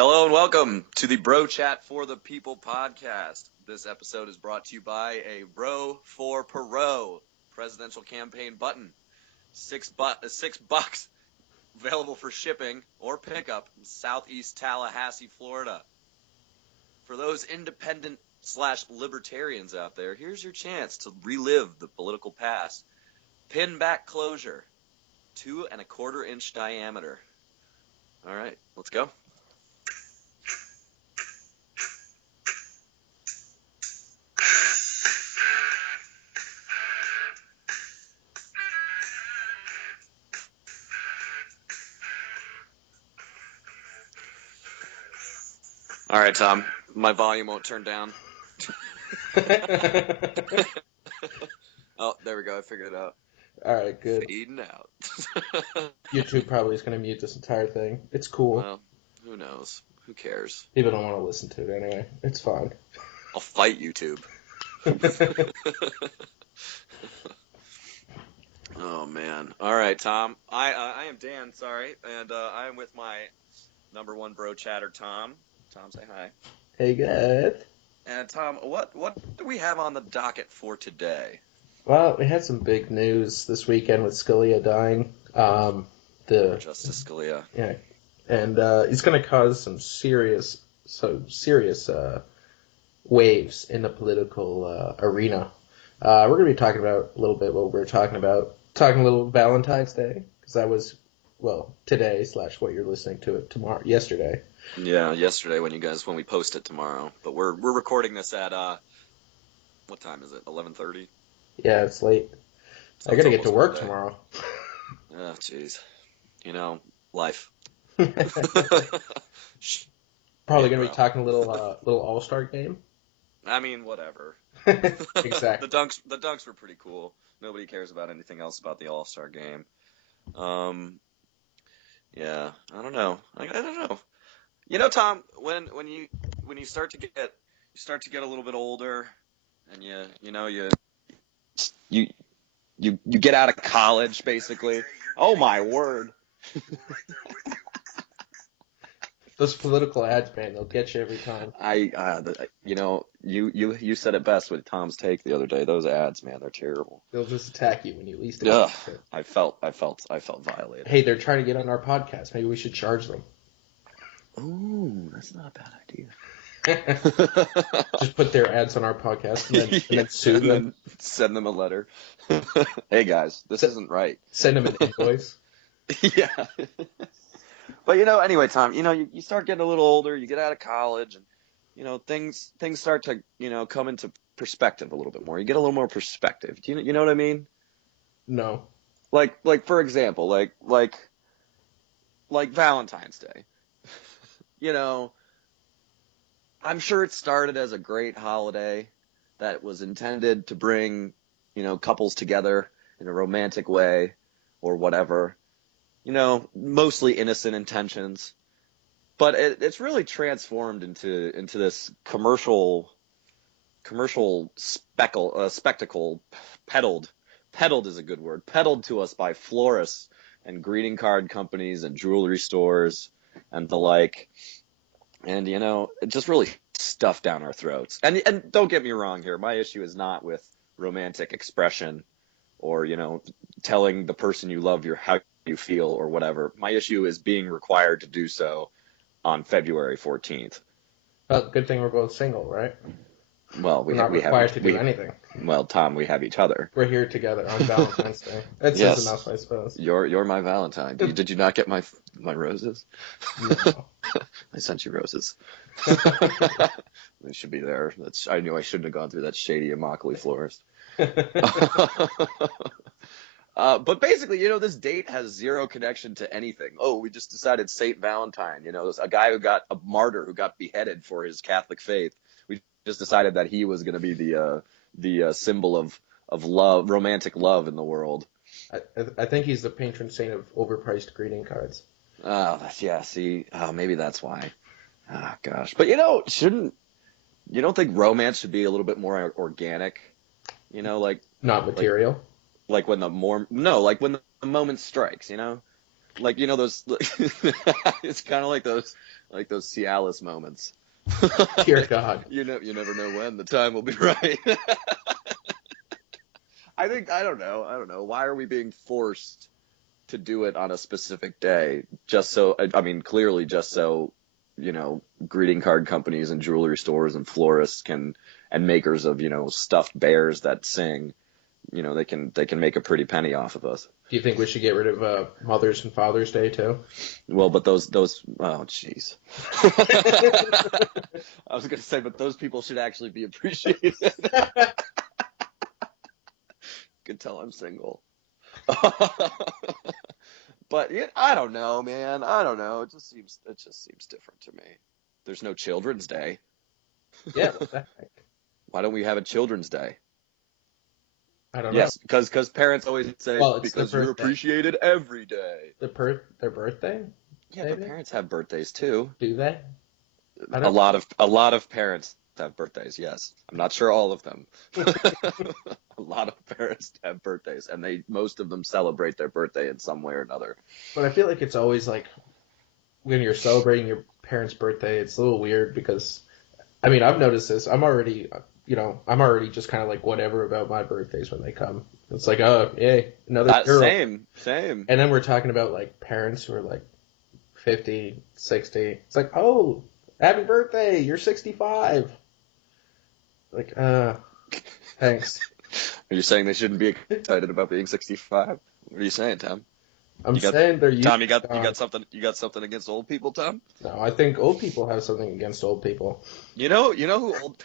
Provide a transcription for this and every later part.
Hello and welcome to the Bro Chat for the People podcast. This episode is brought to you by a Row for Perot presidential campaign button. $6 available for shipping or pickup in Southeast Tallahassee, Florida. For those independent/libertarians out there, here's your chance to relive the political past. Pin back closure, 2 1/4 inch diameter. All right, let's go. All right, Tom, my volume won't turn down. Oh, there we go. I figured it out. All right, good. Fading out. YouTube probably is going to mute this entire thing. It's cool. Well, who knows? Who cares? People don't want to listen to it anyway. It's fine. I'll fight YouTube. Oh, man. All right, Tom. I am Dan, sorry, and I am with my number one bro chatter, Tom. Tom, say hi. Hey, good. And Tom, what do we have on the docket for today? Well, we had some big news this weekend with Scalia dying. Justice Scalia. Yeah, and he's going to cause some serious waves in the political arena. We're going to be talking about a little bit what we're talking about. Talking a little Valentines Day, because that was, well, today / what you're listening to it yesterday. Yeah, yesterday when we post it tomorrow. But we're recording this at what time is it? 11:30. Yeah, it's late. So I gotta get to work tomorrow. Oh, jeez. You know, life. Probably gonna be talking a little All-Star game. I mean, whatever. Exactly. The dunks were pretty cool. Nobody cares about anything else about the All-Star game. Yeah, I don't know. I don't know. You know, Tom, when you start to get a little bit older, and you get out of college, basically. Oh my word! Those political ads, man, they'll get you every time. You said it best with Tom's take the other day. Those ads, man, they're terrible. They'll just attack you when you least expect it. I felt violated. Hey, they're trying to get on our podcast. Maybe we should charge them. Ooh, that's not a bad idea. Just put their ads on our podcast and then sue them. And send them a letter. Hey guys, this isn't right. Send them an invoice. Yeah. But anyway, Tom, you start getting a little older, you get out of college, and things start to come into perspective a little bit more. You get a little more perspective. Do you know what I mean? No. Like for example, like Valentine's Day. I'm sure it started as a great holiday that was intended to bring, couples together in a romantic way or whatever. Mostly innocent intentions. But it's really transformed into this commercial spectacle peddled is a good word, peddled to us by florists and greeting card companies and jewelry stores and the like. And, it just really stuffed down our throats. And don't get me wrong here. My issue is not with romantic expression or, telling the person you love how you feel or whatever. My issue is being required to do so on February 14th. Well, good thing we're both single, right? Well, we're not required to do anything. Well, Tom, we have each other. We're here together on Valentine's Day. That says enough, I suppose. You're my Valentine. Did you not get my roses? No. I sent you roses. They should be there. I knew I shouldn't have gone through that shady Immokalee florist. But basically, this date has zero connection to anything. Oh, we just decided Saint Valentine. A guy a martyr who got beheaded for his Catholic faith. We just decided that he was going to be the symbol of love, romantic love in the world. I think he's the patron saint of overpriced greeting cards. Oh, yeah. See, maybe that's why. Ah, gosh. But you don't think romance should be a little bit more organic? Not material. Like when the moment strikes, Like, those, it's kind of like those Cialis moments. Dear God. You never know when the time will be right. I don't know. Why are we being forced to do it on a specific day? Just so, I mean, clearly just so, greeting card companies and jewelry stores and florists and makers of, stuffed bears that sing, they can make a pretty penny off of us. Do you think we should get rid of Mother's and Father's Day too? Well, but oh, jeez. I was going to say, but those people should actually be appreciated. Could tell I'm single. But yeah, I don't know, man. I don't know. It just seems different to me. There's no Children's Day. Yeah, what the heck? Why don't we have a Children's Day? I don't know. Yes, because parents always say, Well, it's because their you're birthday. appreciated every day. Their birthday? Yeah, Maybe? but parents have birthdays too. Do they? I A don't. lot of parents have birthdays. Yes, I'm not sure all of them. A lot of parents have birthdays, and most of them celebrate their birthday in some way or another. But I feel like it's always like when you're celebrating your parents' birthday, it's a little weird because, I mean, I've noticed this. I'm already just kind of like whatever about my birthdays when they come. It's like, oh, yay, another girl. Same. And then we're talking about like parents who are like 50, 60. It's like, oh, happy birthday, you're 65. Like, thanks. Are you saying they shouldn't be excited about being 65? What are you saying, Tom? I'm saying they're Tom, you got something. something against old people, Tom? No, I think old people have something against old people. You know who old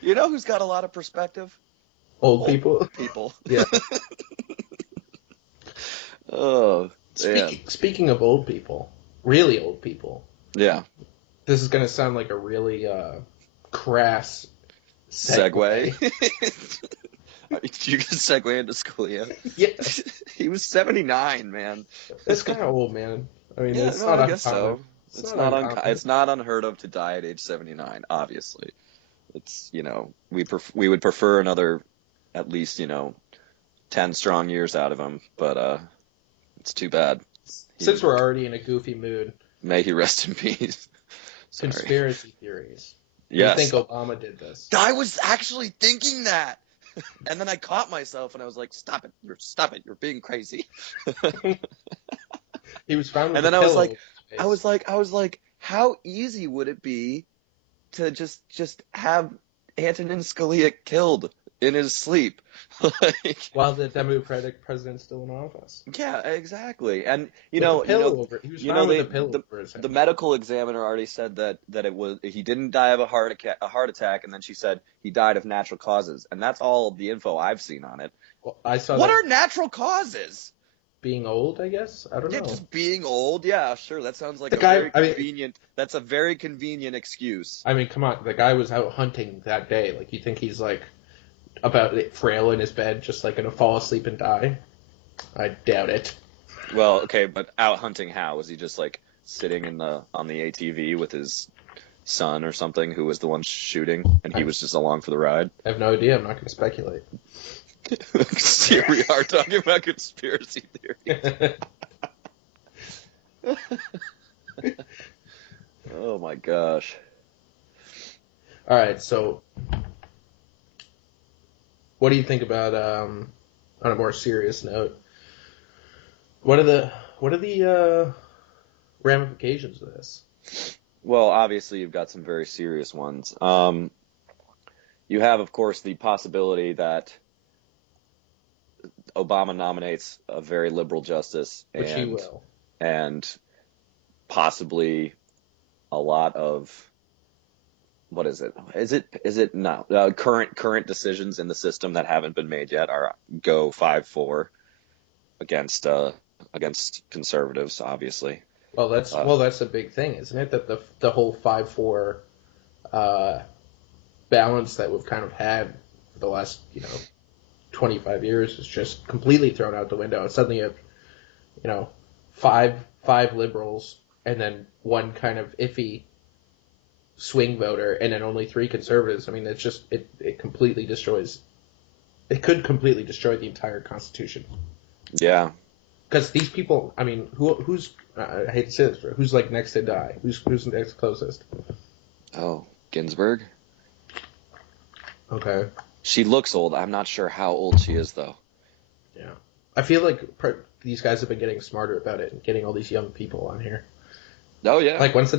You know who's got a lot of perspective? Old people? People. Yeah. Oh, man. Speaking of old people, really old people, Yeah. this is going to sound like a really crass segue. You can segue into Scalia. Yeah. He was 79, man. That's kind of old, man. I mean, Yeah, it's no, not I uncommon. guess so. Uncommon. It's not unheard of to die at age 79, obviously. It's, we would prefer another at least, 10 strong years out of him, but it's too bad. Since we're already in a goofy mood, May he rest in peace. Sorry. Conspiracy theories. Yes. Do you think Obama did this? I was actually thinking that. And then I caught myself and I was like, stop it. You're being crazy. He was found with And then a I was pillow like, how easy would it be to just have Antonin Scalia killed in his sleep? while the Democratic president's still in office. Yeah, exactly. And He was found with a pillow over his head. the medical examiner already said that he didn't die of a heart attack, and then she said he died of natural causes, and that's all the info I've seen on it. Well, I saw What that are natural causes? being old, I guess. I don't know. Just being old. Yeah, sure. That sounds like that's a very convenient excuse. I mean, come on. The guy was out hunting that day. Like, you think he's like about frail in his bed, just like gonna fall asleep and die? I doubt it. Well, okay, but out hunting how? Was he just like sitting on the ATV with his son or something, who was the one shooting, and he was just along for the ride? I have no idea. I'm not gonna speculate. Here we are talking about conspiracy theories. Oh my gosh. All right, so what do you think about on a more serious note? What are the ramifications of this? Well, obviously you've got some very serious ones. You have, of course, the possibility that Obama nominates a very liberal justice, Which he will, and possibly a lot of, what is it? Is it no current decisions in the system that haven't been made yet go 5-4 against conservatives, obviously. Well, that's a big thing, isn't it? That the whole 5-4 balance that we've kind of had for the last 25 years is just completely thrown out the window. And suddenly you have five liberals and then one kind of iffy swing voter and then only 3 conservatives. I mean, it's just it completely destroys. It could completely destroy the entire Constitution. Yeah. Because these people, I mean, who's I hate to say this, but who's like next to die? Who's next closest? Oh, Ginsburg? Okay. She looks old. I'm not sure how old she is, though. Yeah. I feel like these guys have been getting smarter about it and getting all these young people on here. Oh, yeah. Like, when's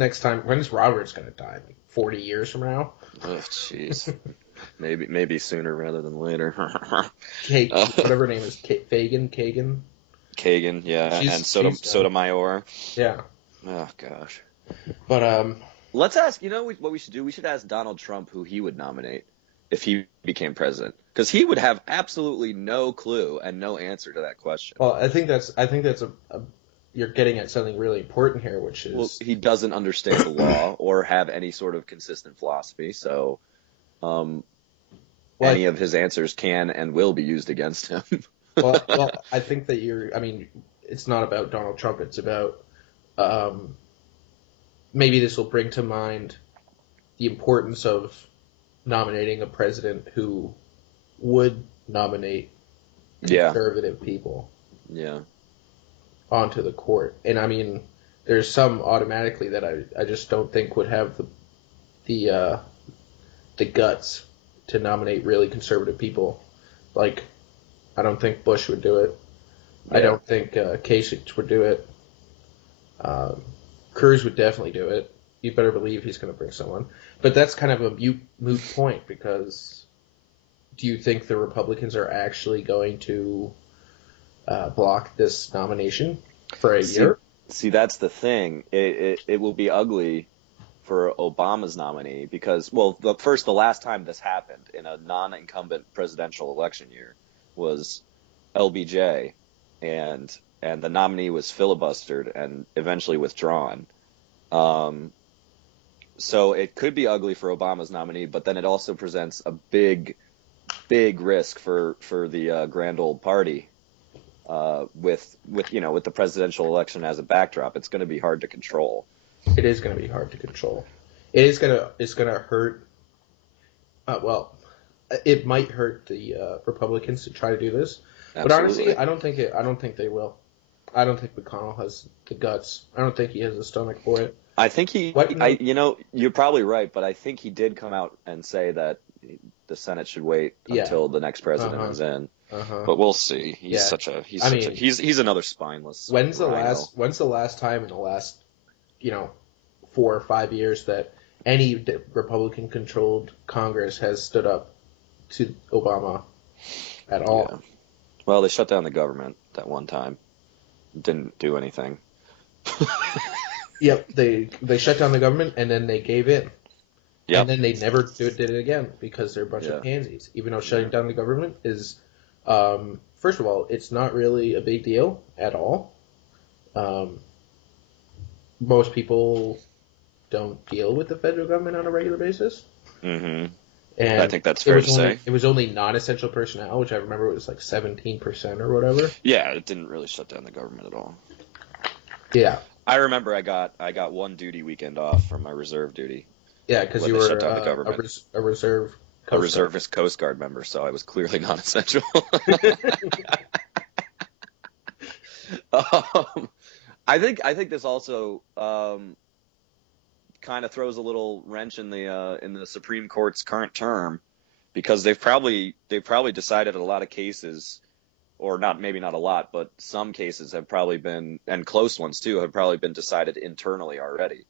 Roberts going to die? Like 40 years from now? Oh, jeez. Maybe sooner rather than later. Whatever her name is, Kagan? Kagan, yeah, and Sotomayor. Yeah. Oh, gosh. But, let's ask, what we should do? We should ask Donald Trump who he would nominate if he became president. Because he would have absolutely no clue and no answer to that question. Well, I think that's you're getting at something really important here, which is... Well, he doesn't understand the law or have any sort of consistent philosophy, so any of his answers can and will be used against him. well, I think that it's not about Donald Trump, it's about... maybe this will bring to mind the importance of nominating a president who would nominate conservative people onto the court. And I mean, there's some automatically that I just don't think would have the guts to nominate really conservative people. Like, I don't think Bush would do it. Yeah. I don't think Kasich would do it. Cruz would definitely do it. You better believe he's going to bring someone. But that's kind of a moot point, because do you think the Republicans are actually going to block this nomination for a year? See, that's the thing. It will be ugly for Obama's nominee because, well, the last time this happened in a non-incumbent presidential election year was LBJ, and the nominee was filibustered and eventually withdrawn. So it could be ugly for Obama's nominee, but then it also presents a big risk for the grand old party. With the presidential election as a backdrop, it's going to be hard to control. It is going to be hard to control. It's going to hurt. Well, it might hurt the Republicans to try to do this. Absolutely. But honestly, I don't think they will. I don't think McConnell has the guts. I don't think he has the stomach for it. I think you're probably right, but I think he did come out and say that the Senate should wait until the next president is in. But we'll see. He's another spineless. When's the last time in the last 4 or 5 years that any Republican controlled Congress has stood up to Obama at all? Yeah. Well, they shut down the government that one time. Didn't do anything. Yep, they shut down the government and then they gave in. Yep. And then they never did it again because they're a bunch of pansies. Even though shutting down the government is, first of all, it's not really a big deal at all. Most people don't deal with the federal government on a regular basis. Mm-hmm. And I think that's fair to say. It was only non-essential personnel, which I remember was like 17% or whatever. Yeah, it didn't really shut down the government at all. Yeah. I remember I got one duty weekend off from my reserve duty. Yeah, because you were a reservist Coast Guard member, so I was clearly non-essential. I think this also kind of throws a little wrench in the Supreme Court's current term, because they've probably decided a lot of cases, or maybe not a lot, but some cases have probably been, and close ones too, have probably been decided internally already.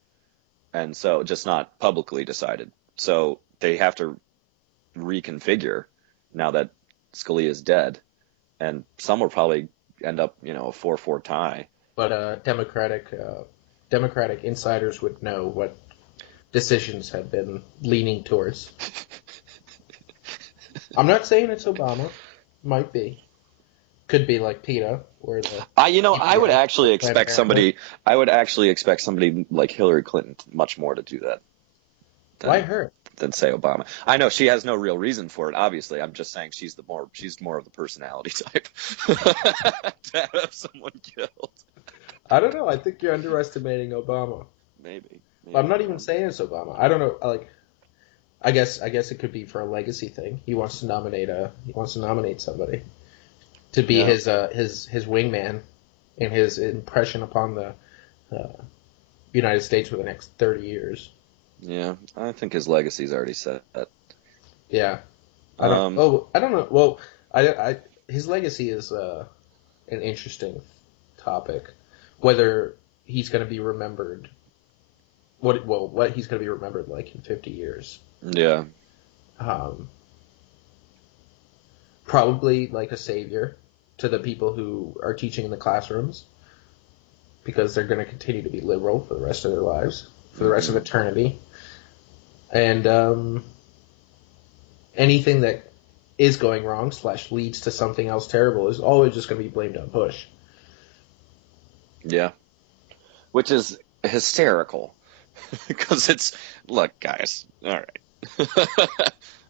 And so just not publicly decided. So they have to reconfigure now that Scalia is dead. And some will probably end up, a 4-4 tie. But Democratic insiders would know what decisions have been leaning towards. I'm not saying it's Obama. Might be. Could be like PETA, where the I would actually expect somebody like Hillary Clinton much more to do that. Why her? Than say Obama. I know she has no real reason for it, obviously. I'm just saying she's more of the personality type to have someone killed. I don't know. I think you're underestimating Obama. Maybe. I'm Maybe not even saying it's Obama. I don't know. Like, I guess it could be for a legacy thing. He wants to nominate somebody to be yeah, his wingman and his impression upon the uh, United States for the next 30 years. yeah. I think his legacy's already set. Yeah. Um, I don't know. Well, his legacy is an interesting topic. Whether he's going to be remembered, what he's going to be remembered like in 50 years. yeah, Um, Probably like a savior to the people who are teaching in the classrooms because they're going to continue to be liberal for the rest of their lives, for the rest of hmm eternity. And anything that is going wrong / leads to something else terrible is always just going to be blamed on Bush. yeah. Which is hysterical because look, guys. All right.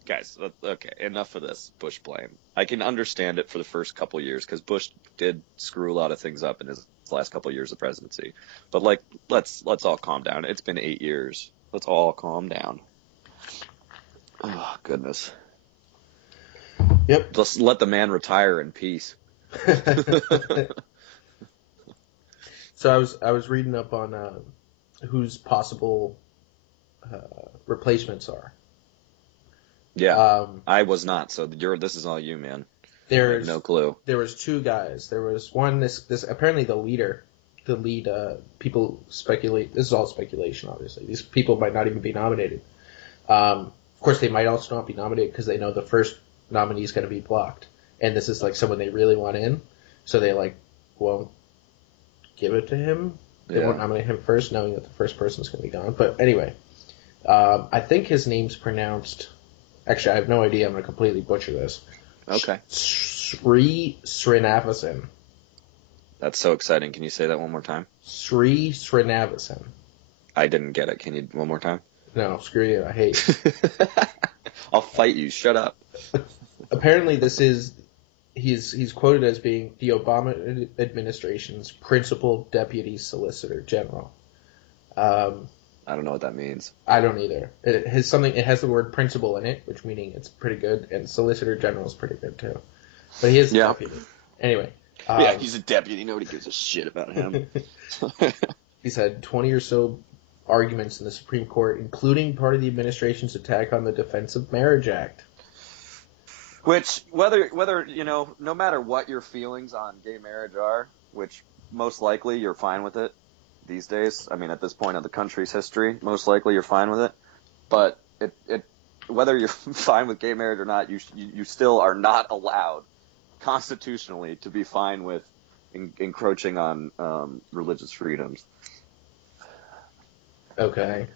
Guys, okay, enough of this Bush blame. I can understand it for the first couple years because Bush did screw a lot of things up in his last couple years of presidency. But like, let's all calm down. It's been 8 years. Let's all calm down. Oh goodness. Yep. Just let the man retire in peace. So I was reading up on whose possible replacements are. Yeah, Um, I was not. So this is all you, man. I have no there's clue. there was two guys. There was one. This apparently the lead. People speculate. This is all speculation, obviously. These people might not even be nominated. Of course, they might also not be nominated because they know the first nominee is going to be blocked, and this is like someone they really want in, so they like won't give it to him. They won't Yeah. nominate him first, knowing that the first person is going to be gone. But anyway, I think his name's pronounced. Actually, I have no idea. I'm going to completely butcher this. Okay. Sri Srinivasan. That's so exciting. Can you say that one more time? Sri Srinivasan. I didn't get it. Can you one more time? No, screw you. I hate. I'll fight you. Shut up. Apparently, he's quoted as being the Obama administration's principal deputy solicitor general. Um, I don't know what that means. I don't either. It has the word principal in it, which meaning it's pretty good, and solicitor general is pretty good too. But he is a Yeah. deputy. Anyway, Yeah, he's a deputy. Nobody gives a shit about him. he's had 20 or so arguments in the Supreme Court, including part of the administration's attack on the Defense of Marriage Act. Which, no matter what your feelings on gay marriage are, which most likely you're fine with it these days. I mean, at this point of the country's history, most likely you're fine with it. But whether you're fine with gay marriage or not, you still are not allowed constitutionally to be fine with encroaching on religious freedoms. Okay.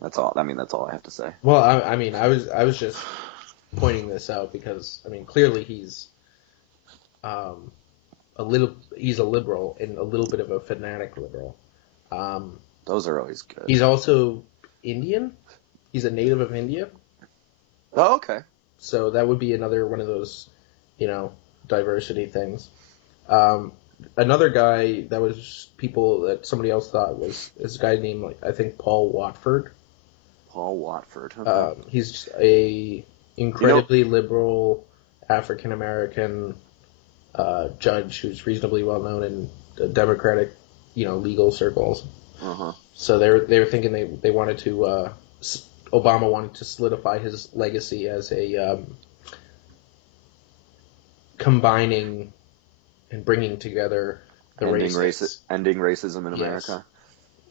That's all. I mean, that's all I have to say. Well, I mean, I was just pointing this out because I mean, clearly um, he's a liberal and a little bit of a fanatic liberal. Um, Those are always good. he's also Indian. He's a native of India, Oh, okay. so that would be another one of those, diversity things. Um, Another guy that was people that somebody else thought was this guy named I think Paul Watford. Paul Watford. Okay. He's a incredibly liberal African American judge who's reasonably well known in the Democratic, legal circles. Uh-huh. So they were thinking they wanted to Obama wanted to solidify his legacy as a combining and bringing together the races. Ending racism in Yes, America.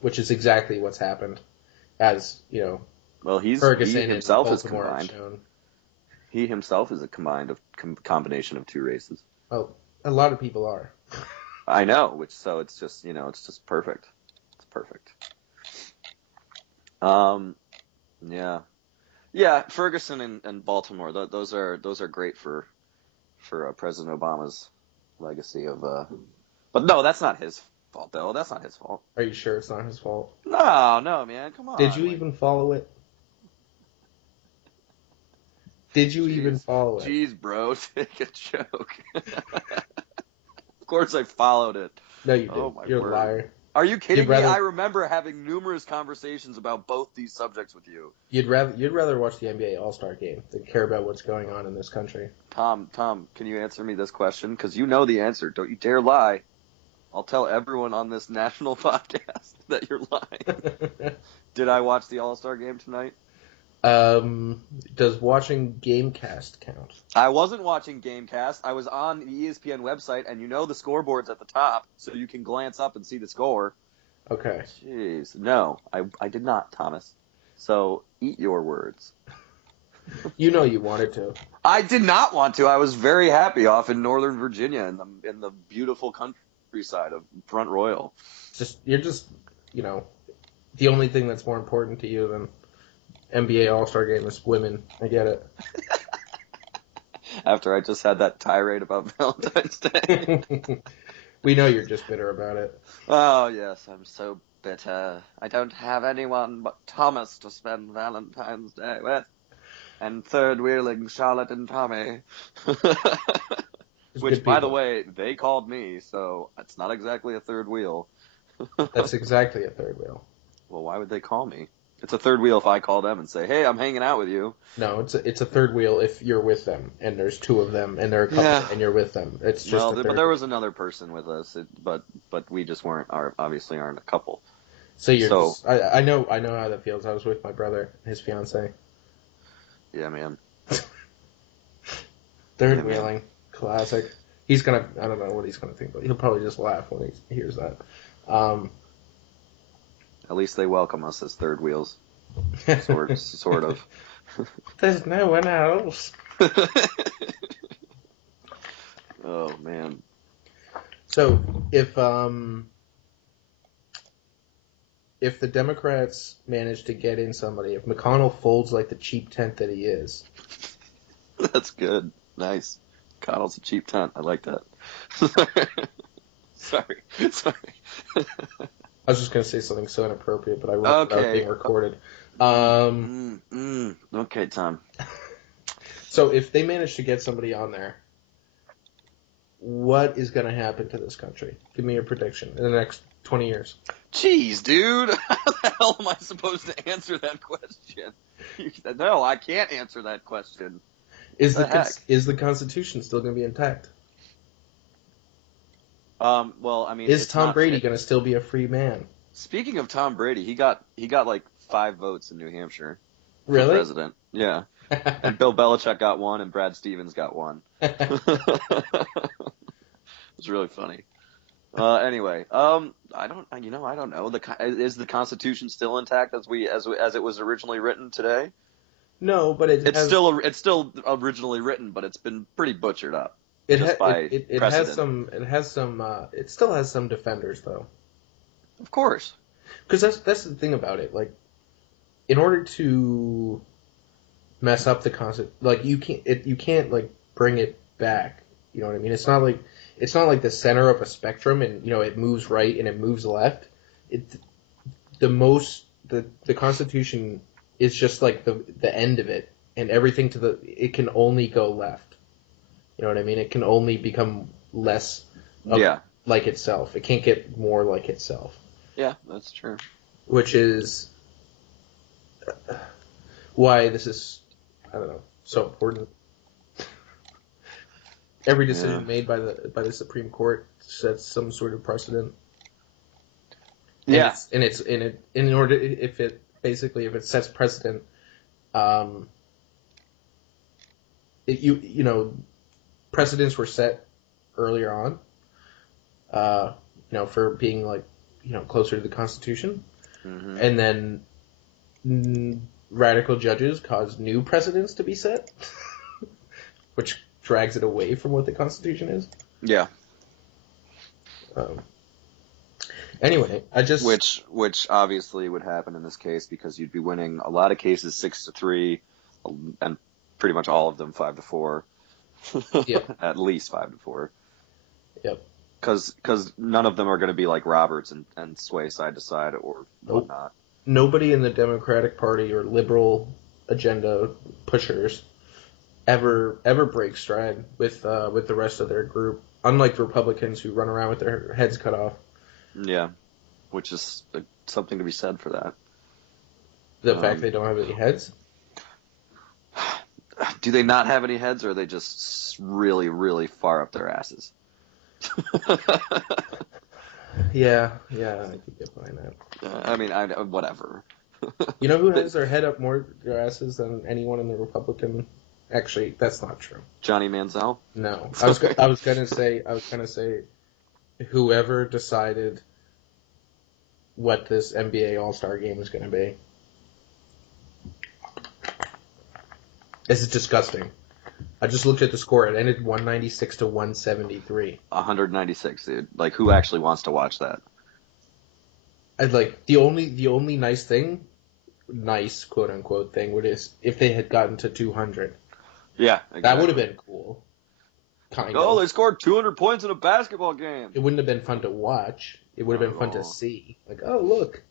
which is exactly what's happened, as Well, he Ferguson and himself is Baltimore have combined. shown. He himself is a combination of two races. Oh, a lot of people are. I know, it's just it's just perfect. It's perfect. Yeah, yeah. Ferguson and Baltimore. Those are great for President Obama's legacy of. But no, that's not his fault though. That's not his fault. Are you sure it's not his fault? No, man. Come on. Did you even follow it? Did you even follow it? Jeez, bro, take a joke. Of course I followed it. No, you Oh didn't. my You're a word. liar. Are you kidding You'd me? rather I remember having numerous conversations about both these subjects with you. you'd rather watch the NBA All-Star game than care about what's going on in this country. Tom, can you answer me this question? Because you know the answer. Don't you dare lie. I'll tell everyone on this national podcast that you're lying. Did I watch the All-Star game tonight? Does watching Gamecast count? I wasn't watching Gamecast. I was on the ESPN website, and you know the scoreboard's at the top, so you can glance up and see the score. Okay. Jeez. No, I did not, Thomas. So eat your words. You know you wanted to. I did not want to. I was very happy off in Northern Virginia in the beautiful countryside of Front Royal. You're just, the only thing that's more important to you than NBA All-Star Game is women. I get it. After I just had that tirade about Valentine's Day. We know you're just bitter about it. Oh, yes, I'm so bitter. I don't have anyone but Thomas to spend Valentine's Day with. And third wheeling Charlotte and Tommy. Which, by the way, they called me, so it's not exactly a third wheel. That's exactly a third wheel. Well, why would they call me? It's a third wheel if I call them and say, hey, I'm hanging out with you. No, it's a third wheel if you're with them, and there's two of them, and they're a couple, and you're with them. It's just but there was another person with us, but we just obviously aren't a couple. So I know how that feels. I was with my brother, his fiance. Yeah, man. Third wheeling, classic. I don't know what he's gonna think, but he'll probably just laugh when he hears that. At least they welcome us as third wheels. Sort of. There's no one else. Oh, man. So, if the Democrats manage to get in somebody, if McConnell folds like the cheap tent that he is. That's good. Nice. McConnell's a cheap tent. I like that. Sorry. I was just going to say something so inappropriate, but I wrote it without being recorded. Okay, Tom. So if they manage to get somebody on there, what is going to happen to this country? Give me your prediction in the next 20 years. Jeez, dude. How the hell am I supposed to answer that question? No, I can't answer that question. Is the Constitution still going to be intact? Well, I mean, is Tom Brady going to still be a free man? Speaking of Tom Brady, he got like 5 votes in New Hampshire for president. Yeah, and Bill Belichick got 1, and Brad Stevens got 1. It was really funny. Anyway, I don't know. Is the Constitution still intact as it was originally written today? No, but it's still originally written, but it's been pretty butchered up. It still has some defenders, though. Of course. Because that's the thing about it. Like, in order to mess up the concept, like you can't like bring it back. You know what I mean? It's not like the center of a spectrum, and it moves right and it moves left. The Constitution is just like the end of it, and everything it can only go left. You know what I mean? It can only become less like itself. It can't get more like itself. Yeah, that's true. Which is why this is, I don't know, so important. Every decision made by the Supreme Court sets some sort of precedent. Yeah. And if it sets precedent, precedents were set earlier on, for being like, closer to the Constitution. Mm-hmm. And then radical judges cause new precedents to be set, which drags it away from what the Constitution is. Yeah. Anyway, which obviously would happen in this case because you'd be winning a lot of cases 6-3, and pretty much all of them 5-4. Yep. At least 5-4. Yep. Because none of them are going to be like Roberts and sway side to side or whatnot. Nobody in the Democratic Party or liberal agenda pushers ever break stride with the rest of their group. Unlike Republicans who run around with their heads cut off. Yeah. which is something to be said for that. The fact they don't have any heads? Do they not have any heads, or are they just really, really far up their asses? Yeah, I could get behind that. I mean, whatever. You know who has their head up more their asses than anyone in the Republican? Actually, that's not true. Johnny Manziel? No, I was gonna say whoever decided what this NBA All-Star game is gonna be. This is disgusting. I just looked at the score. It ended 196 to 173. 196, dude. Like, who actually wants to watch that? I'd like the only nice thing, nice quote unquote thing, would is if they had gotten to 200. Yeah, exactly. That would have been cool. Kind of. They scored 200 points in a basketball game. It wouldn't have been fun to watch. It would have been fun to see. Like, oh look.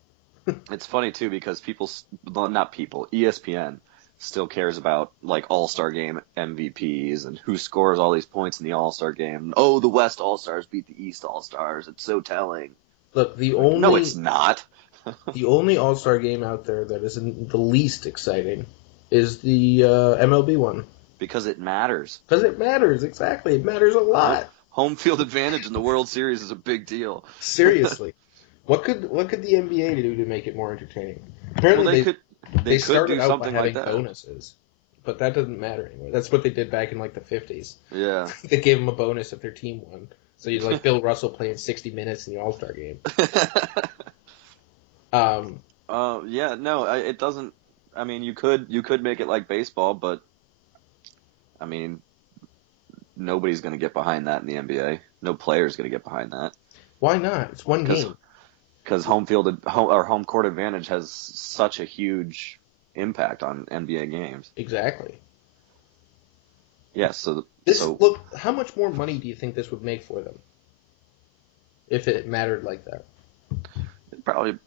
It's funny too because ESPN still cares about like All-Star Game MVPs and who scores all these points in the All-Star Game. Oh, the West All-Stars beat the East All-Stars. It's so telling. Look, no, it's not. The only All-Star game out there that isn't the least exciting is the MLB one. Because it matters. Because it matters, exactly. It matters a lot. Home field advantage in the World Series is a big deal. Seriously. What could the NBA do to make it more entertaining? Apparently they started out by having bonuses, but that doesn't matter anymore. That's what they did back in like the 50s. Yeah. They gave them a bonus if their team won. So you'd like Bill Russell playing 60 minutes in the All-Star game. Yeah, no, it doesn't. I mean, you could make it like baseball, but I mean, nobody's going to get behind that in the NBA. No player's going to get behind that. Why not? It's one game. Because home court advantage has such a huge impact on NBA games. Exactly. Yes. Look, how much more money do you think this would make for them if it mattered like that? It'd probably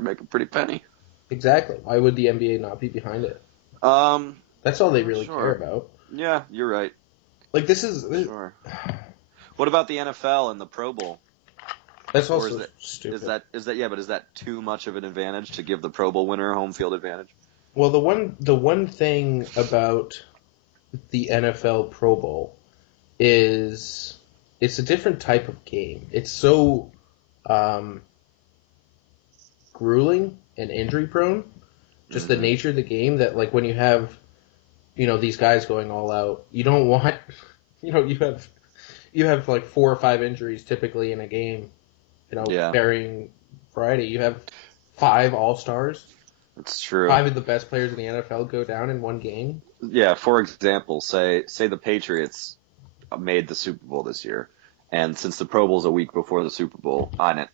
make a pretty penny. Exactly. Why would the NBA not be behind it? That's all they really care about. Yeah, you're right. Like this is sure. What about the NFL and the Pro Bowl? That's also stupid. Is that too much of an advantage to give the Pro Bowl winner home field advantage? Well, the one thing about the NFL Pro Bowl is it's a different type of game. It's so grueling and injury prone, just the nature of the game that like when you have these guys going all out, you don't want you have like 4 or 5 injuries typically in a game. Varying variety. You have 5 All-Stars. That's true. 5 of the best players in the NFL go down in one game. Yeah, for example, say the Patriots made the Super Bowl this year, and since the Pro Bowl's a week before the Super Bowl, now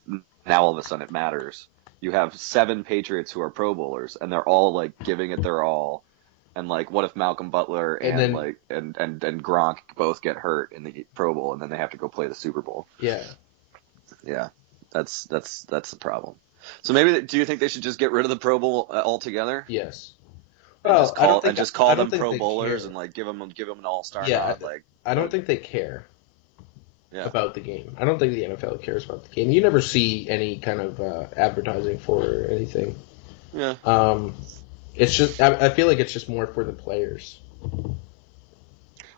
all of a sudden it matters. You have 7 Patriots who are Pro Bowlers, and they're all like giving it their all. And like, what if Malcolm Butler and Gronk both get hurt in the Pro Bowl, and then they have to go play the Super Bowl? Yeah. Yeah, that's the problem. So maybe do you think they should just get rid of the Pro Bowl altogether? Yes. Well, just call them Pro Bowlers and like give them an All-Star nod. I don't think they care about the game. I don't think the NFL cares about the game. You never see any kind of advertising for anything. Yeah. It's just I feel like it's just more for the players.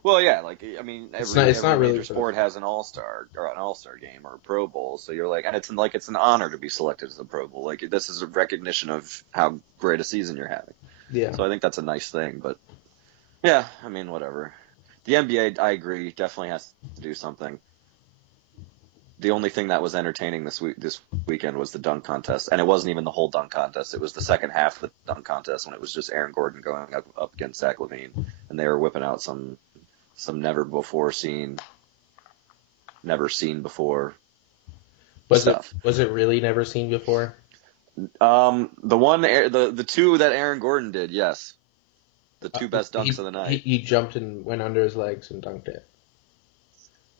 Well, yeah, like I mean, every major sport has an All-Star or an All-Star game or a Pro Bowl, so you're like, and it's an honor to be selected as the Pro Bowl. Like this is a recognition of how great a season you're having. Yeah. So I think that's a nice thing, but yeah, I mean, whatever. The NBA, I agree, definitely has to do something. The only thing that was entertaining this weekend was the dunk contest, and it wasn't even the whole dunk contest. It was the second half of the dunk contest when it was just Aaron Gordon going up against Zach LaVine, and they were whipping out some never seen before stuff. Was it really never seen before? The 2 that Aaron Gordon did, yes. The 2 best dunks of the night. He jumped and went under his legs and dunked it.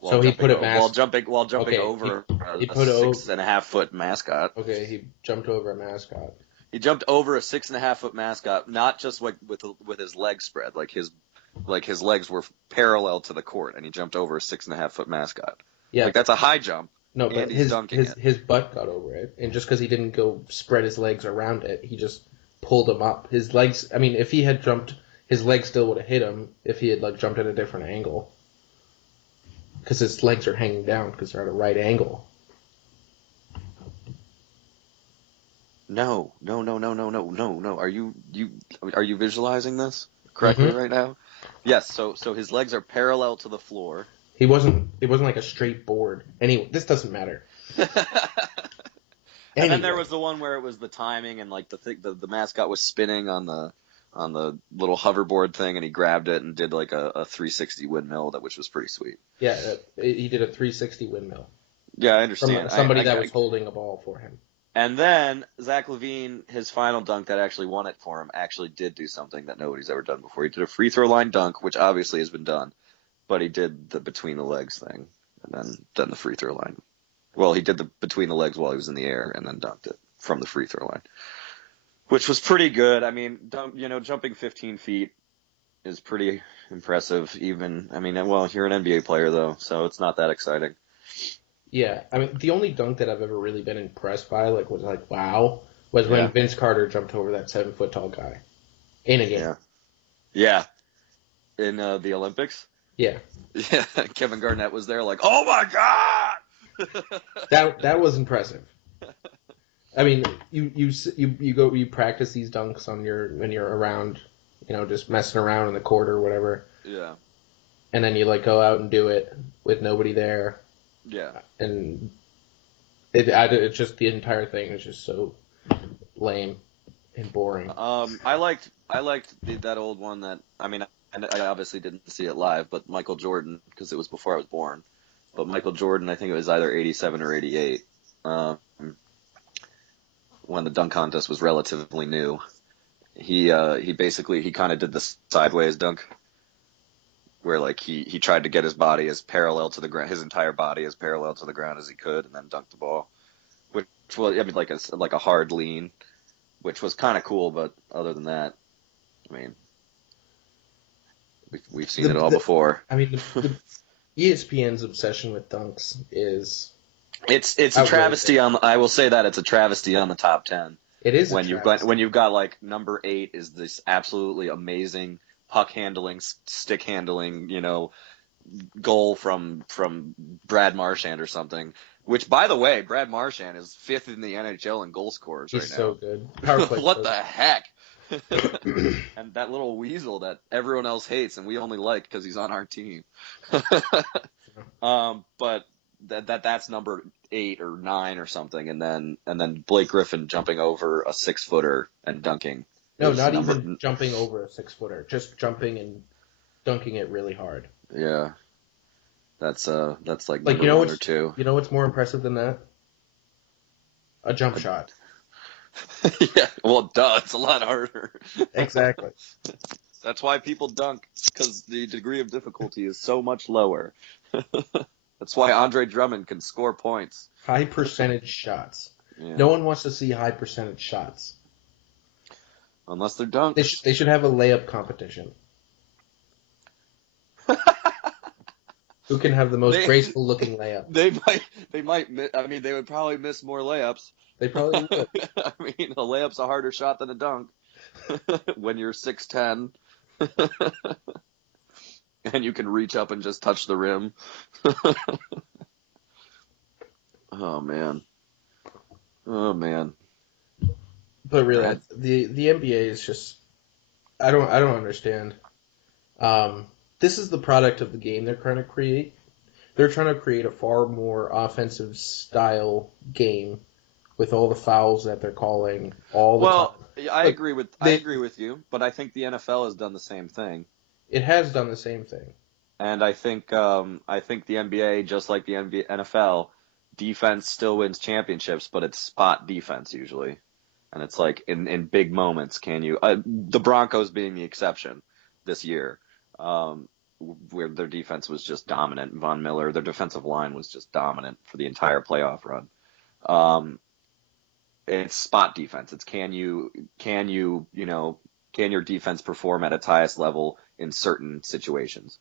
While jumping over a 6.5 foot mascot. Okay, he jumped over a mascot. He jumped over a 6.5 foot mascot, not just like with his legs spread, like his legs were parallel to the court, and he jumped over a 6.5 foot mascot. Yeah, like that's a high jump. No, but and he's dunking it. his butt got over it, and just because he didn't go spread his legs around it, he just pulled him up. His legs. I mean, if he had jumped, his legs still would have hit him if he had like jumped at a different angle, because his legs are hanging down because they're at a right angle. No, no, no, no, no, no, no, no. Are you visualizing this correctly Mm-hmm. right now? Yes, so his legs are parallel to the floor. He wasn't. It wasn't like a straight board. Anyway, this doesn't matter. And then there Anyway, was the one where it was the timing and like the mascot was spinning on the little hoverboard thing and he grabbed it and did like a 360 windmill that which was pretty sweet. yeah, he did a 360 windmill Yeah, I from understand. somebody that was holding a ball for him. And then Zach LaVine, his final dunk that actually won it for him, actually did do something that nobody's ever done before. He did a free throw line dunk, which obviously has been done, but he did the between the legs thing, and then the free throw line. Well, he did the between the legs while he was in the air, and then dunked it from the free throw line, which was pretty good. I mean, jumping 15 feet is pretty impressive. Even, I mean, well, you're an NBA player though, so it's not that exciting. Yeah, I mean, the only dunk that I've ever really been impressed by, like, was like, wow, was when Yeah, Vince Carter jumped over that 7 foot tall guy in a game. yeah, yeah. In the Olympics. Yeah, Yeah, Kevin Garnett was there, like, oh my god. that was impressive. I mean, you practice these dunks on when you're around, just messing around in the court or whatever, Yeah, and then you like go out and do it with nobody there, yeah. and it's just the entire thing is just so lame and boring. I liked that old one that I mean I obviously didn't see it live, but Michael Jordan because it was before I was born. But Michael Jordan, I think it was either 87 or 88, um, when the dunk contest was relatively new. He basically he kind of did the sideways dunk where like he tried to get his body as parallel to the ground, his entire body as parallel to the ground as he could, and then dunked the ball, which was I mean like a hard lean, which was kind of cool, but other than that, I mean, we've The, seen it all the before. I mean, the ESPN's obsession with dunks is It's a travesty outrageous. on. I will say that it's a travesty on the top 10 It is a when travesty. you've got like number 8 is this absolutely amazing puck handling, stick handling, goal from Brad Marchand or something. Which, by the way, Brad Marchand is 5th in the NHL in goal scorers right He's so now. good. Power play's What so the good. heck? And that little weasel that everyone else hates and we only like because he's on our team. But that's number 8 or 9 or something, and then Blake Griffin jumping over a 6 footer and dunking No, is not number. even jumping over a 6 footer. Just jumping and dunking it really hard. Yeah, that's like Like number 1 or 2. you know what's more impressive than that? A jump Uh, shot. yeah, well, duh, it's a lot harder. Exactly. That's why people dunk because the degree of difficulty is so much lower. That's why Andre Drummond can score points. High percentage shots. No Yeah, one wants to see high percentage shots. unless they're They dunks. should they should have a layup competition. Who can have the most They graceful looking layup? they might I mean they would probably miss more layups. They probably would. I mean a layup's a harder shot than a dunk when you're 6'10" and you can reach up and just touch the rim. Oh man. Oh man. But really, That the NBA is just I don't understand. This is the product of the game they're trying to create. They're trying to create a far more offensive style game with all the fouls that they're calling all the time. well, Look, I they agree with you, but I think the NFL has done the same thing. it has done the same thing. And I think the NBA, just like the NFL, defense still wins championships, but it's spot defense usually. And it's like in big moments, can you? The Broncos being the exception this year, where their defense was just dominant. Von Miller, their defensive line was just dominant for the entire playoff run. Um, it's spot defense. It's can your defense perform at its highest level in certain situations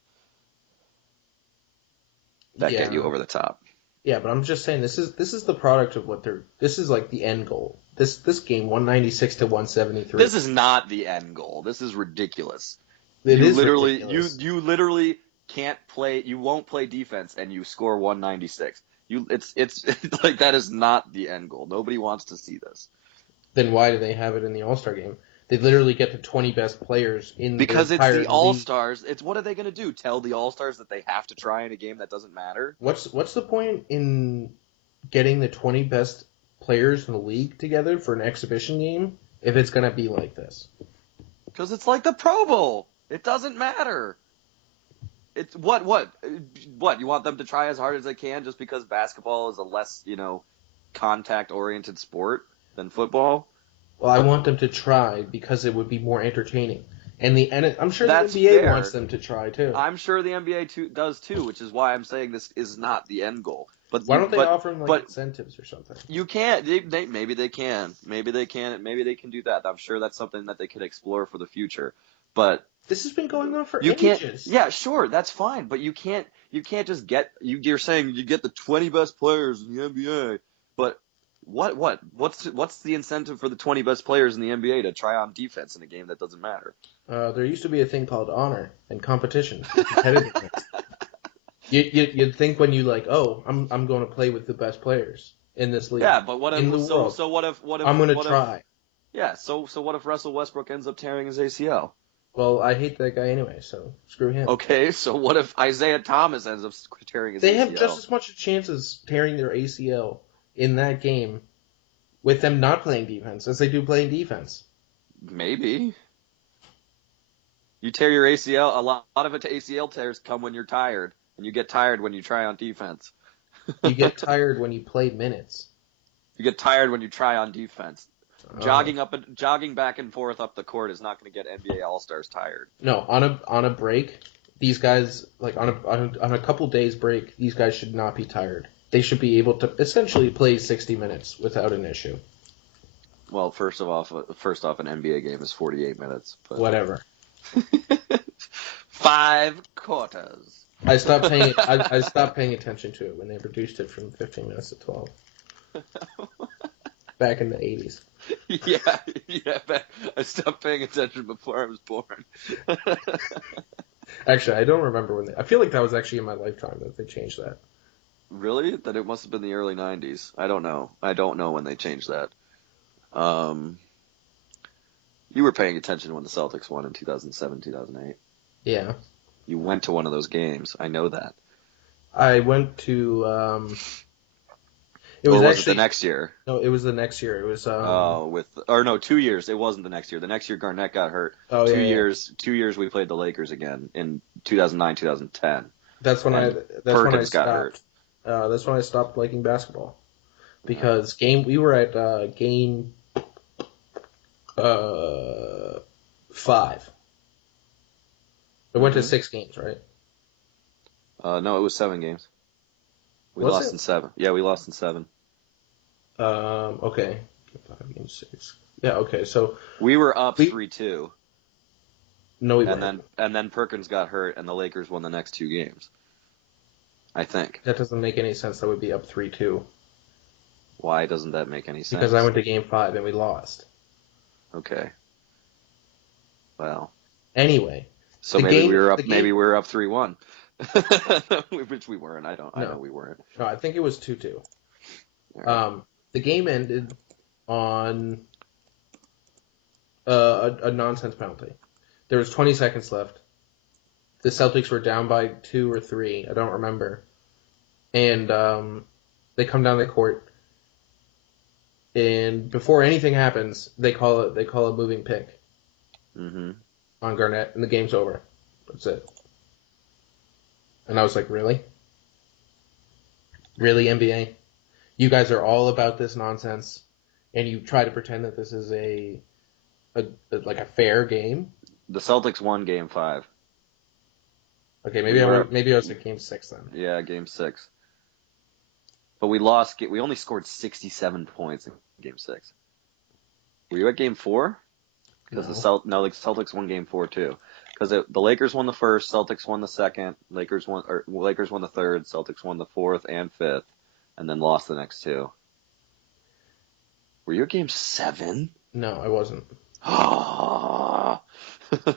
that get you Yeah, over the top. Yeah, but I'm just saying this is the product of what they're. This is like the end goal. This game 196 to 173. This is not the end goal. This is ridiculous. It is ridiculous. You literally can't play. You won't play defense, and you score 196. It's like that is not the end goal. Nobody wants to see this Then why do they have it in the All-Star game? They literally get the 20 best players in the because it's entire the All league. Stars. It's what are they going to do? Tell the All Stars that they have to try in a game that doesn't matter? What's the point in getting the 20 best players in the league together for an exhibition game if it's going to be like this? Because it's like the Pro Bowl. It doesn't matter. It's what you want them to try as hard as they can just because basketball is a less contact oriented sport than football. Well, I want them to try because it would be more entertaining. And I'm sure the That's NBA fair. wants them to try too. I'm sure the NBA does too, which is why I'm saying this is not the end goal. But Why don't they offer them but incentives or something? you can't. Maybe they can. Maybe they can. Maybe they can do that. I'm sure that's something that they could explore for the future. But This has been going on for you can't. ages. Yeah, sure, that's fine. But you can't. You can't just get. You're saying you get the 20 best players in the NBA. But what's the incentive for the 20 best players in the NBA to try on defense in a game that doesn't matter? There used to be a thing called honor and competition, competitiveness. You'd think when you I'm going to play with the best players in this league. Yeah, but what if in the world. so what if I'm going to what if try. yeah, so what if Russell Westbrook ends up tearing his ACL? Well, I hate that guy anyway, so screw him. Okay, so what if Isaiah Thomas ends up tearing his They ACL? have just as much chance as tearing their ACL in that game with them not playing defense as they do playing defense. Maybe. You tear your ACL, a lot of ACL tears come when you're tired, and you get tired when you try on defense. You get tired when you play minutes. You get tired when you try on defense. Jogging back and forth up the court is not going to get NBA All-Stars tired. No, on a break, these guys on a couple days break, these guys should not be tired. They should be able to essentially play 60 minutes without an issue. Well, first off, an NBA game is 48 minutes. But... Whatever. 5 quarters. I stopped paying attention to it when they reduced it from 15 minutes to 12. Back in the 80s. Yeah. I stopped paying attention before I was born. Actually, I don't remember when I feel like that was actually in my lifetime that they changed that. Really? Then it must have been the early 90s. I don't know. I don't know when they changed that. You were paying attention when the Celtics won in 2007, 2008. Yeah. You went to one of those games. I know that. I went to. It was the next year? No, it was the next year. It was. 2 years. It wasn't the next year. The next year Garnett got hurt. Oh, 2 years. 2 years we played the Lakers again in 2009, 2010. That's when Perkins got hurt. That's when I stopped liking basketball because we were at game 5. It went to 6 games, right? No, it was 7 games. We Was lost it? in 7. Yeah, we lost in 7. Okay. 5 games 6. Yeah, okay. So we were up 3-2. No, we weren't. And then Perkins got hurt, and the Lakers won the next 2 games. I think. That doesn't make any sense. That would be up 3-2. Why doesn't that make any sense? Because I went to game 5 and we lost. Okay. Well. Anyway. So maybe we were up 3-1. Which we weren't. I know we weren't. No, I think it was 2-2. Right. The game ended on a nonsense penalty. There was 20 seconds left. The Celtics were down by 2 or 3. I don't remember. And they come down the court. And before anything happens, they call a moving pick on Garnett, and the game's over. That's it. And I was like, really? Really, NBA? You guys are all about this nonsense, and you try to pretend that this is a fair game? The Celtics won Game 5. Okay, maybe I was at Game 6 then. Yeah, Game 6. But we lost. We only scored 67 points in Game 6. Were you at Game 4? Because the Celtics won Game 4 too. Because the Lakers won the first, Celtics won the second, Lakers won the third, Celtics won the fourth and fifth, and then lost the next two. Were you at game 7? No, I wasn't. Ah.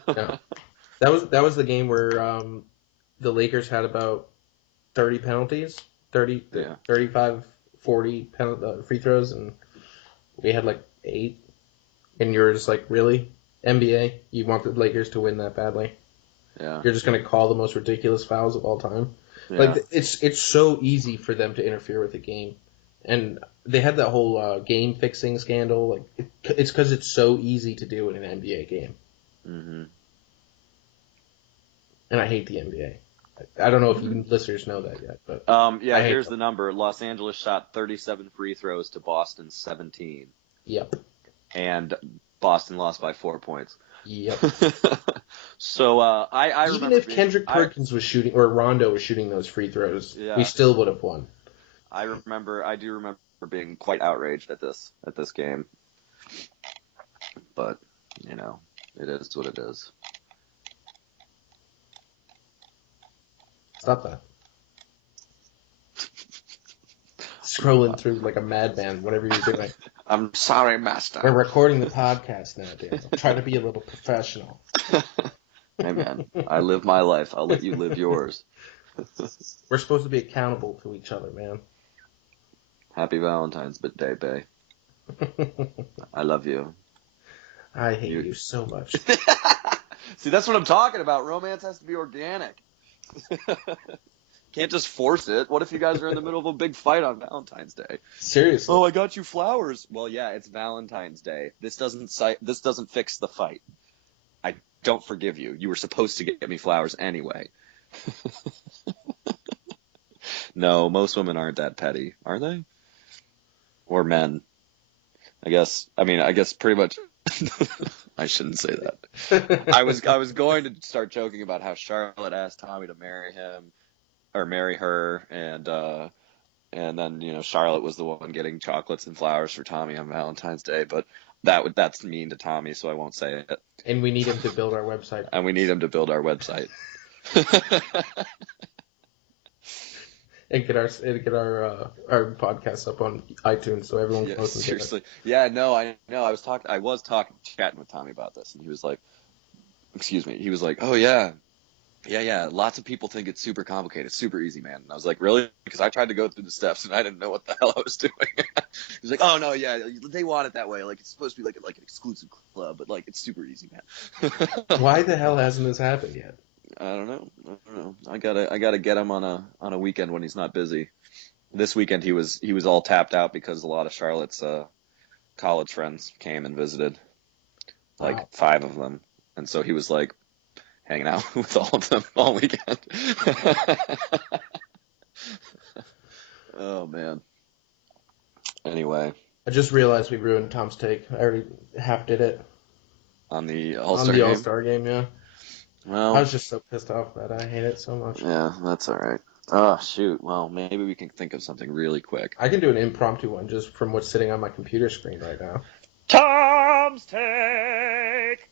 No. That was the game where the Lakers had about 30 penalties, 30, Yeah. 35, 40 free throws, and we had like 8. And you're just like, really? NBA? You want the Lakers to win that badly? Yeah. You're just going to call the most ridiculous fouls of all time? Yeah. Like, it's so easy for them to interfere with the game. And they had that whole game fixing scandal. Like, it's because it's so easy to do in an NBA game. Mm-hmm. And I hate the NBA. I don't know if even listeners know that yet, but yeah, here's the number. Los Angeles shot 37 free throws to Boston 17. Yep. And Boston lost by 4 points. Yep. So I Even remember if Kendrick Perkins was shooting or Rondo was shooting those free throws, we still would have won. I do remember being quite outraged at this game. But, you know, it is what it is. Stop that. Scrolling through like a madman, whatever you're doing. I'm sorry, master. We're recording the podcast now, dude. I'm trying to be a little professional. Hey, man, I live my life. I'll let you live yours. We're supposed to be accountable to each other, man. Happy Valentine's Day, bae. I love you. I hate you so much. See, that's what I'm talking about. Romance has to be organic. Can't just force it. What if you guys are in the middle of a big fight on Valentine's Day? Seriously. Oh, I got you flowers. Well, yeah, it's Valentine's Day. This doesn't fix the fight. I don't forgive you. You were supposed to get me flowers anyway. No, most women aren't that petty, are they? Or men. I guess pretty much I shouldn't say that. I was going to start joking about how Charlotte asked Tommy to marry him or marry her, and then, you know, Charlotte was the one getting chocolates and flowers for Tommy on Valentine's Day, but that's mean to Tommy, so I won't say it. And we need him to build our website. And we need him to build our website. And get our podcast up on iTunes so everyone can listen seriously. to it. Yeah, no, I know. I was chatting with Tommy about this, and he was like, oh yeah. Yeah. Lots of people think it's super complicated. It's super easy, man. And I was like, really? Because I tried to go through the steps and I didn't know what the hell I was doing. He's like, oh no, yeah, they want it that way. Like, it's supposed to be like an exclusive club, but like, it's super easy, man. Why the hell hasn't this happened yet? I don't know. I gotta get him on a weekend when he's not busy. This weekend he was all tapped out because a lot of Charlotte's college friends came and visited, like 5 of them, and so he was like hanging out with all of them all weekend. Oh man. Anyway, I just realized we ruined Tom's take. I already half did it on the All-Star game. All-Star game, yeah. Well, I was just so pissed off that I hate it so much. Yeah, that's all right. Oh, shoot. Well, maybe we can think of something really quick. I can do an impromptu one just from what's sitting on my computer screen right now. Tom's Take!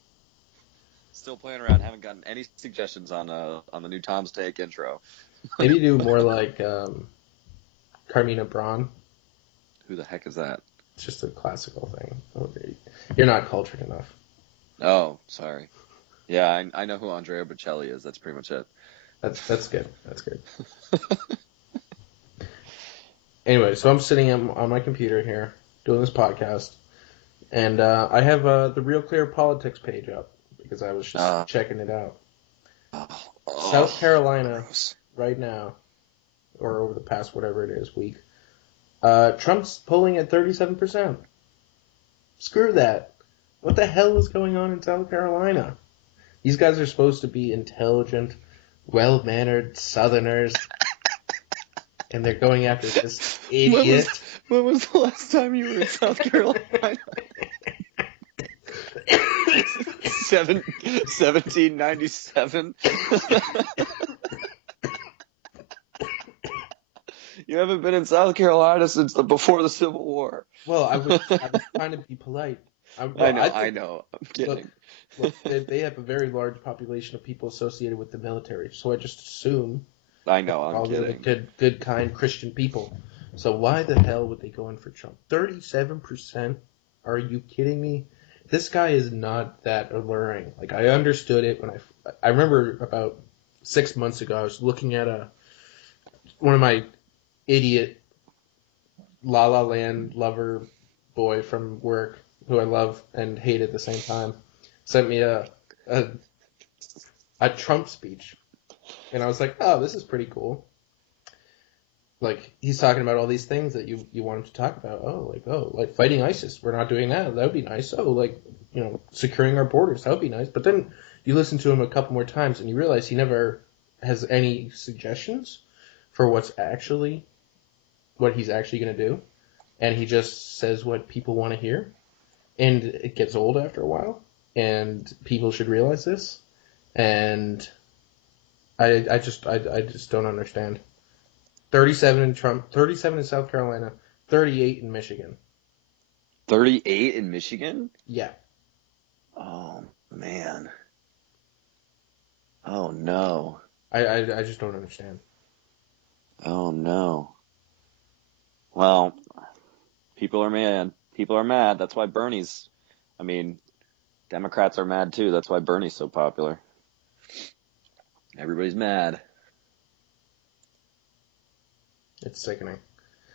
Still playing around. Haven't gotten any suggestions on the new Tom's Take intro. Maybe do more like Carmina Braun. Who the heck is that? It's just a classical thing. You're not cultured enough. Oh, sorry. Yeah, I know who Andrea Bocelli is. That's pretty much it. That's good. That's good. Anyway, so I'm sitting on my computer here doing this podcast, and I have the Real Clear Politics page up because I was just checking it out. South Carolina right now, or over the past whatever it is week, Trump's polling at 37%. Screw that. What the hell is going on in South Carolina? These guys are supposed to be intelligent, well-mannered Southerners, and they're going after this idiot. When was the last time you were in South Carolina? 1797? You haven't been in South Carolina since before the Civil War. Well, I was trying to be polite. I know. I'm kidding. Look, they have a very large population of people associated with the military, so I just assume I know. I'm all kidding. Good, kind Christian people. So why the hell would they go in for Trump? 37%? Are you kidding me? This guy is not that alluring. Like, I understood it when I remember about 6 months ago, I was looking at one of my idiot La La Land lover boy from work, who I love and hate at the same time, sent me a, a Trump speech. And I was like, oh, this is pretty cool. Like, he's talking about all these things that you want him to talk about. Like fighting ISIS. We're not doing that. That would be nice. Securing our borders. That would be nice. But then you listen to him a couple more times and you realize he never has any suggestions for what he's actually going to do. And he just says what people want to hear. And it gets old after a while. And people should realize this. And I just don't understand. 37 in Trump, 37 in South Carolina, 38 in Michigan. 38 in Michigan? Yeah. Oh, man. Oh, no. I just don't understand. Oh, no. Well, people are mad. People are mad. That's why Democrats are mad too. That's why Bernie's so popular. Everybody's mad. It's sickening.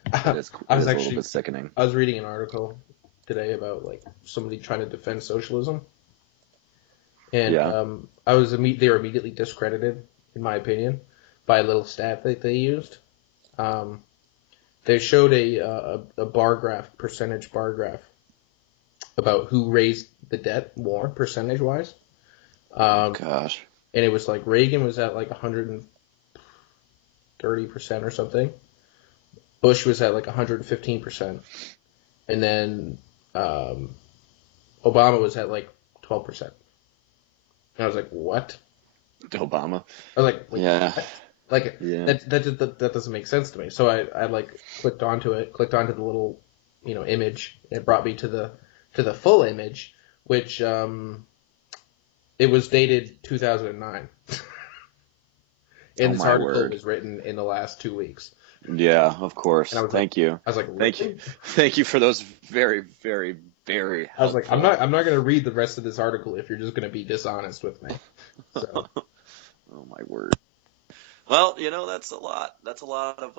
It is a little bit sickening. I was reading an article today about like somebody trying to defend socialism, and they were immediately discredited, in my opinion, by a little stat that they used. They showed a percentage bar graph about who raised the debt more percentage wise. Gosh. And it was like Reagan was at like 130% or something. Bush was at like 115%. And then Obama was at like 12%. And I was like, what? Obama. I was like yeah. What? Like, yeah. That doesn't make sense to me. So I like clicked onto the little, image. And it brought me to the full image, which it was dated 2009. And this article was written in the last 2 weeks. Yeah, of course. Thank you. I was like, really? Thank you for those very, very, very helpful. I was like, I'm not going to read the rest of this article if you're just going to be dishonest with me. So. Oh my word. Well, that's a lot. That's a lot of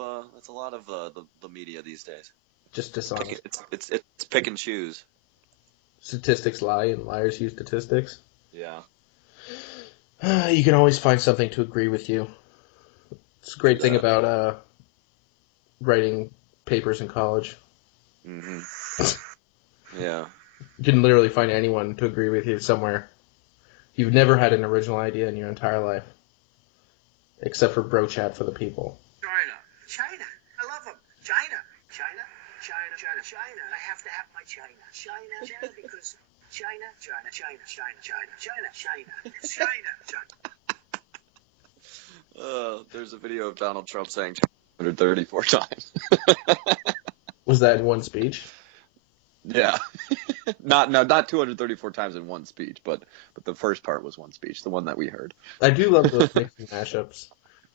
the media these days. Just dishonest. It's pick and choose. Statistics lie and liars use statistics. Yeah. You can always find something to agree with you. It's a great thing about writing papers in college. Mm-hmm. Yeah. You can literally find anyone to agree with you somewhere. You've never had an original idea in your entire life. Except for bro chat for the people. China. I love them. China. I have to have my China because China. There's a video of Donald Trump saying 234 times. Was that in one speech? Yeah. Not 234 times in one speech, but the first part was one speech, the one that we heard. I do love those mixing mashups.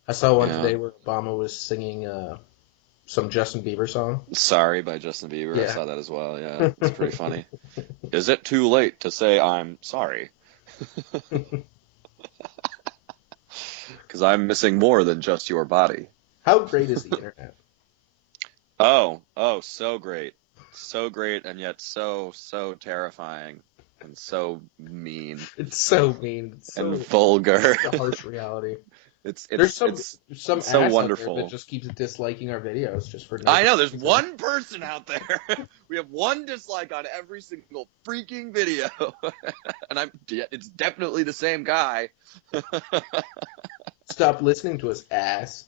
I saw one today where Obama was singing some Justin Bieber song. Sorry by Justin Bieber. Yeah. I saw that as well. Yeah, it's pretty funny. Is it too late to say I'm sorry? Because I'm missing more than just your body. How great is the internet? Oh, so great. So great and yet so terrifying and so mean. It's so mean. It's so, and vulgar. It's a harsh reality. There's some so wonderful out there that just keeps disliking our videos just for. I know there's one person out there. We have one dislike on every single freaking video, and it's definitely the same guy. Stop listening to us, ass.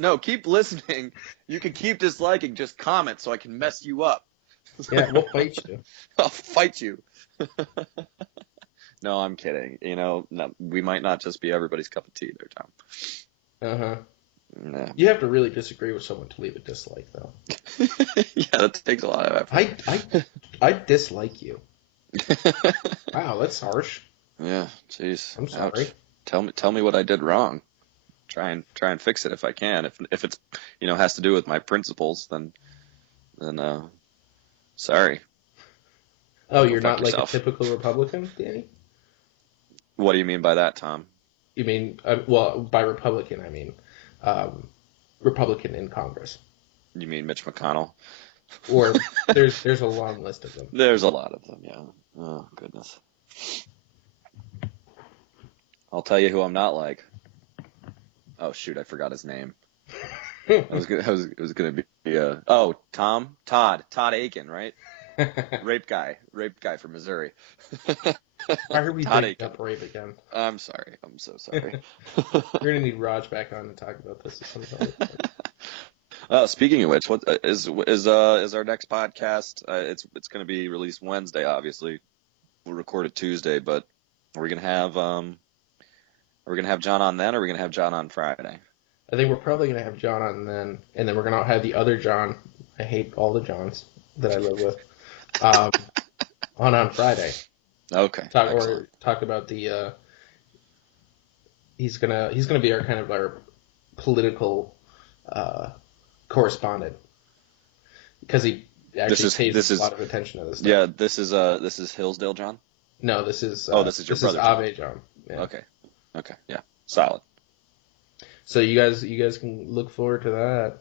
No, keep listening. You can keep disliking. Just comment so I can mess you up. Yeah, we'll fight you. I'll fight you. No, I'm kidding. We might not just be everybody's cup of tea there, Tom. Uh-huh. Yeah. You have to really disagree with someone to leave a dislike, though. Yeah, that takes a lot of effort. I dislike you. Wow, that's harsh. Yeah, jeez. I'm sorry. Ouch. Tell me what I did wrong. try and fix it if I can. If it's has to do with my principles, then sorry. Oh, Go you're fuck not like a yourself. typical Republican, Danny? What do you mean by that, Tom? You mean, well, by Republican, I mean Republican in Congress. You mean Mitch McConnell? Or there's a long list of them. There's a lot of them, yeah. Oh, goodness. I'll tell you who I'm not like. Oh, shoot, I forgot his name. It was gonna be Todd Aiken, right? Rape guy from Missouri. Why are we Todd bringing Aiken. up rape again? I'm sorry. I'm so sorry. We're gonna need Raj back on to talk about this at some point. Speaking of which, what is our next podcast? It's going to be released Wednesday. Obviously, we'll record it Tuesday. But are we gonna have John on then, or are we gonna have John on Friday? I think we're probably gonna have John on then, and then we're gonna have the other John. I hate all the Johns that I live with. On Friday. Okay. Talk about the. He's gonna be our political correspondent because he actually pays a lot of attention to this stuff. Yeah, this is Hillsdale John. No, this is this is your brother. Ave John. Yeah. Okay, yeah, solid. So you guys can look forward to that.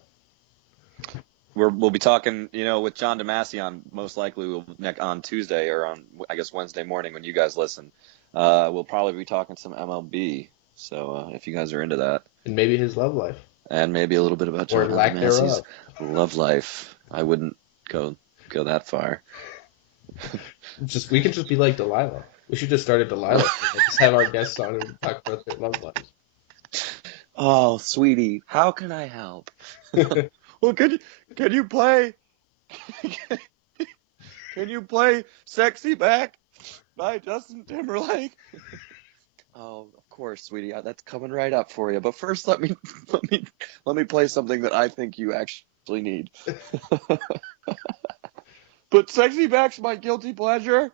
We'll be talking, with John DeMasi on, most likely on Tuesday or on, I guess, Wednesday morning when you guys listen. We'll probably be talking some MLB. So if you guys are into that, and maybe his love life, and maybe a little bit about John DeMasi's love life. I wouldn't go that far. We can just be like Delilah. We should just start a Delilah. Just have our guests on and talk about their love lives. Oh, sweetie, how can I help? Well, can you play? Can you play "Sexy Back" by Justin Timberlake? Oh, of course, sweetie. That's coming right up for you. But first, let me play something that I think you actually need. But "Sexy Back's" my guilty pleasure.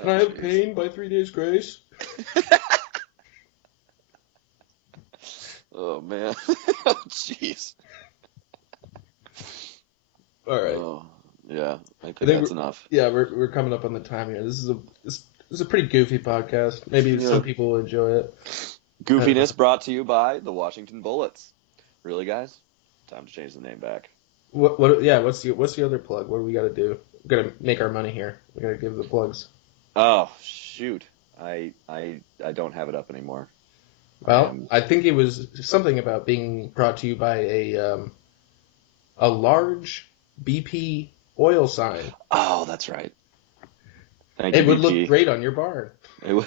Can I have Pain by 3 Days Grace? Oh man. Jeez. All right. Oh, yeah. I think that's enough. Yeah, we're coming up on the time here. This is a pretty goofy podcast. Maybe some people will enjoy it. Goofiness brought to you by the Washington Bullets. Really, guys? Time to change the name back. What's the other plug? What do we got to do? We got to make our money here. We got to give the plugs. Oh, shoot. I don't have it up anymore. Well, I think it was something about being brought to you by a large BP oil sign. Oh, that's right. Thank you, it would BP. look great on your barn. It would.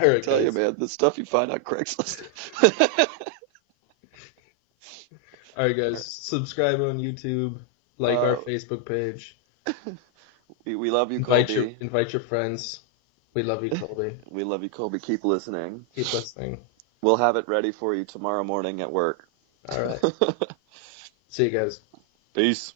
All right, I tell you, man, the stuff you find on Craigslist. All right, guys, subscribe on YouTube, like our Facebook page. We love you, Colby. Invite your friends. We love you, Colby. We love you, Colby. Keep listening. Keep listening. We'll have it ready for you tomorrow morning at work. All right. See you guys. Peace.